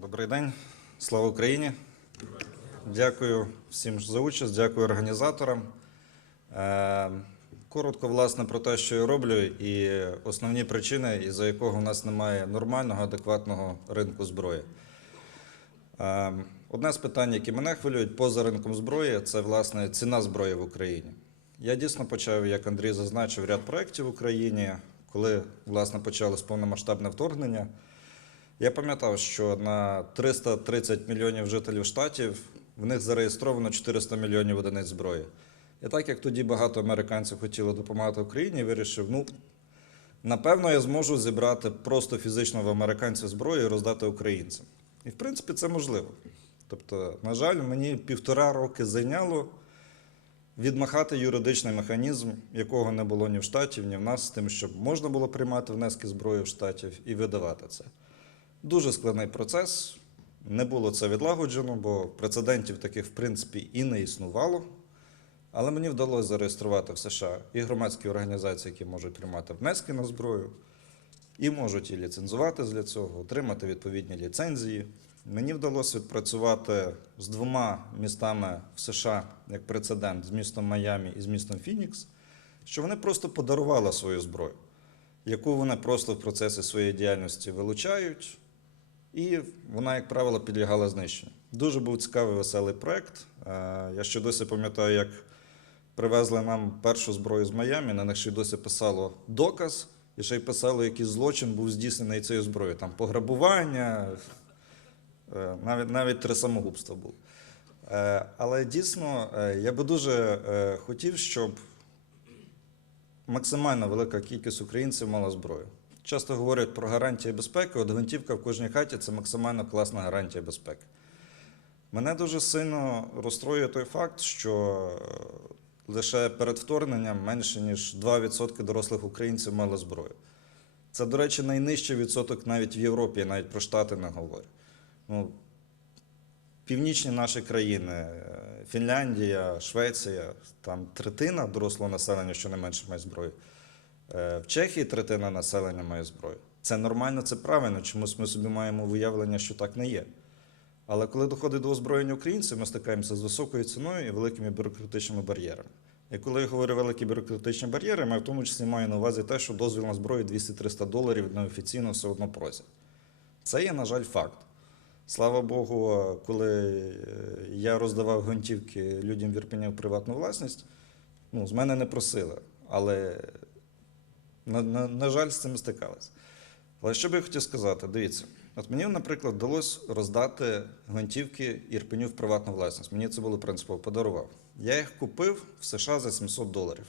Добрий день, слава Україні. Дякую всім за участь, дякую організаторам. Е, Коротко, власне, про те, що я роблю, і основні причини, із-за якого у нас немає нормального, адекватного ринку зброї. Е, Одне з питань, які мене хвилюють поза ринком зброї, це власне ціна зброї в Україні. Я дійсно почав, як Андрій зазначив, ряд проєктів в Україні, коли власне почалось повномасштабне вторгнення. Я пам'ятав, що на 330 мільйонів жителів штатів в них зареєстровано 400 мільйонів одиниць зброї. І так як тоді багато американців хотіли допомагати Україні, вирішив, ну напевно, я зможу зібрати просто фізично в американців зброю і роздати українцям. І в принципі це можливо. Тобто, на жаль, мені півтора роки зайняло відмахати юридичний механізм, якого не було ні в штаті, ні в нас, з тим, щоб можна було приймати внески зброї в штатів і видавати це. Дуже складний процес. Не було це відлагоджено, бо прецедентів таких, в принципі, і не існувало. Але мені вдалося зареєструвати в США і громадські організації, які можуть приймати внески на зброю, і можуть і ліцензувати для цього, отримати відповідні ліцензії. Мені вдалося відпрацювати з двома містами в США як прецедент з містом Майамі і з містом Фінікс, що вони просто подарували свою зброю, яку вони просто в процесі своєї діяльності вилучають, і вона, як правило, підлягала знищенню. Дуже був цікавий веселий проєкт. Е, Я ще досі пам'ятаю, як привезли нам першу зброю з Майамі, на них ще й досі писало доказ, і ще й писало, який злочин був здійснений цією зброєю. Там пограбування, е, навіть, навіть три самогубства було. Е, Але дійсно, я би дуже хотів, щоб максимально велика кількість українців мала зброю. Часто говорять про гарантії безпеки. От гвинтівка в кожній хаті це максимально класна гарантія безпеки. Мене дуже сильно розстроює той факт, що е, лише перед вторгненням менше ніж 2% дорослих українців мали зброю. Це, до речі, найнижчий відсоток навіть в Європі, я навіть про Штати не говорю. Ну, північні наші країни, е, Фінляндія, Швеція, там третина дорослого населення, що не менше має зброю. Е, В Чехії третина населення має зброю. Це нормально, це правильно. Чомусь ми собі маємо виявлення, що так не є. Але коли доходить до озброєння українців, ми стикаємося з високою ціною і великими бюрократичними бар'єрами. І коли я говорю великі бюрократичні бар'єри, я в тому числі маю на увазі те, що дозвіл на зброю 200-300 доларів неофіційно все одно просять. Це є, на жаль, факт. Слава Богу, коли е, я роздавав гвинтівки людям в Ірпені в приватну власність, ну, з мене не просили. Але, на, на, на жаль, з цим стикалися. Але що би я хотів сказати, дивіться, от мені, наприклад, вдалося роздати гвинтівки Ірпеню в приватну власність. Мені це було принципово подарував. Я їх купив в США за 700 доларів.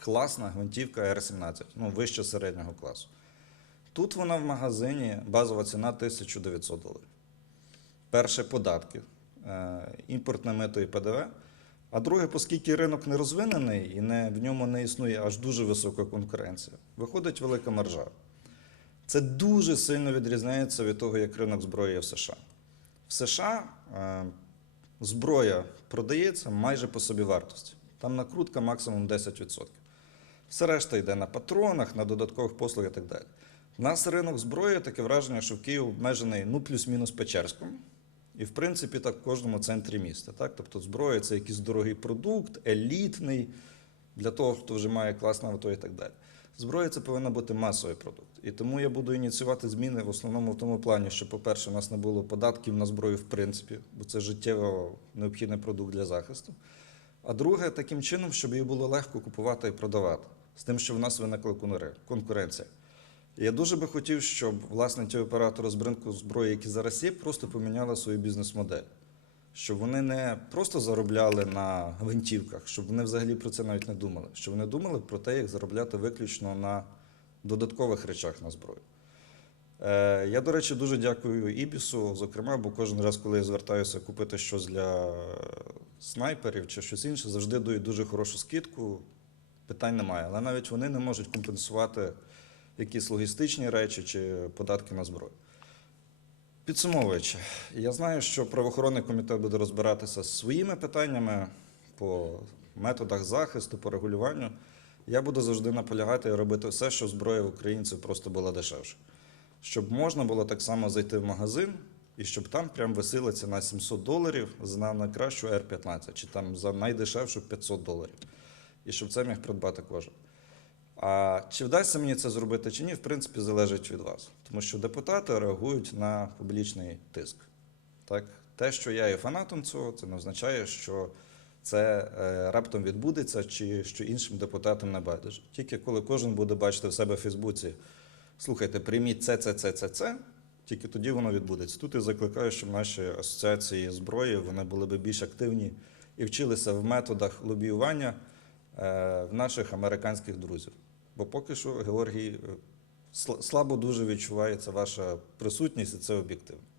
Класна гвинтівка R17, ну, вище середнього класу. Тут вона в магазині, базова ціна 1900 доларів. Перше податки, е, імпортне мито і ПДВ. А друге, оскільки ринок не розвинений і не, в ньому не існує аж дуже висока конкуренція, виходить велика маржа. Це дуже сильно відрізняється від того, як ринок зброї є в США. В США е, зброя продається майже по собі вартості. Там накрутка максимум 10%. Все решта йде на патронах, на додаткових послуг і так далі. У нас ринок зброї таке враження, що в Київ обмежений ну, плюс-мінус Печерськом. І, в принципі, так в кожному центрі міста. Так? Тобто зброя це якийсь дорогий продукт, елітний, для того, хто вже має класне авто і так далі. Зброя це повинен бути масовий продукт. І тому я буду ініціювати зміни в основному в тому плані, що, по-перше, у нас не було податків на зброю в принципі, бо це життєво необхідний продукт для захисту. А друге, таким чином, щоб її було легко купувати і продавати, з тим, що в нас виникла конкуренція. Я дуже би хотів, щоб власне ті оператори з ринку зброї, які зараз є, просто поміняли свою бізнес-модель. Щоб вони не просто заробляли на гвинтівках, щоб вони взагалі про це навіть не думали. Щоб вони думали про те, як заробляти виключно на додаткових речах на зброю. Е, я, до речі, дуже дякую Ібісу, зокрема, бо кожен раз, коли я звертаюся купити щось для снайперів чи щось інше, завжди дають дуже хорошу скидку, питань немає. Але навіть вони не можуть компенсувати якісь логістичні речі чи податки на зброю. Підсумовуючи, я знаю, що правоохоронний комітет буде розбиратися з своїми питаннями по методах захисту, по регулюванню. Я буду завжди наполягати і робити все, щоб зброя в українців просто була дешевша. Щоб можна було так само зайти в магазин І щоб там прям висила ціна 700 доларів за найкращу R15, чи там за найдешевшу 500 доларів. І щоб це міг придбати кожен. А чи вдасться мені це зробити чи ні, в принципі, залежить від вас. Тому що депутати реагують на публічний тиск. Так? Те, що я є фанатом цього, це не означає, що це е, раптом відбудеться, чи що іншим депутатам не байдуже. Тільки коли кожен буде бачити в себе в Фейсбуці, слухайте, прийміть це, це, це, це, це, тільки тоді воно відбудеться. Тут я закликаю, щоб наші асоціації зброї вони були б більш активні і вчилися в методах лобіювання е, в наших американських друзів. Бо поки що, Георгій, е, слабо дуже відчувається ваша присутність, і це об'єктивно.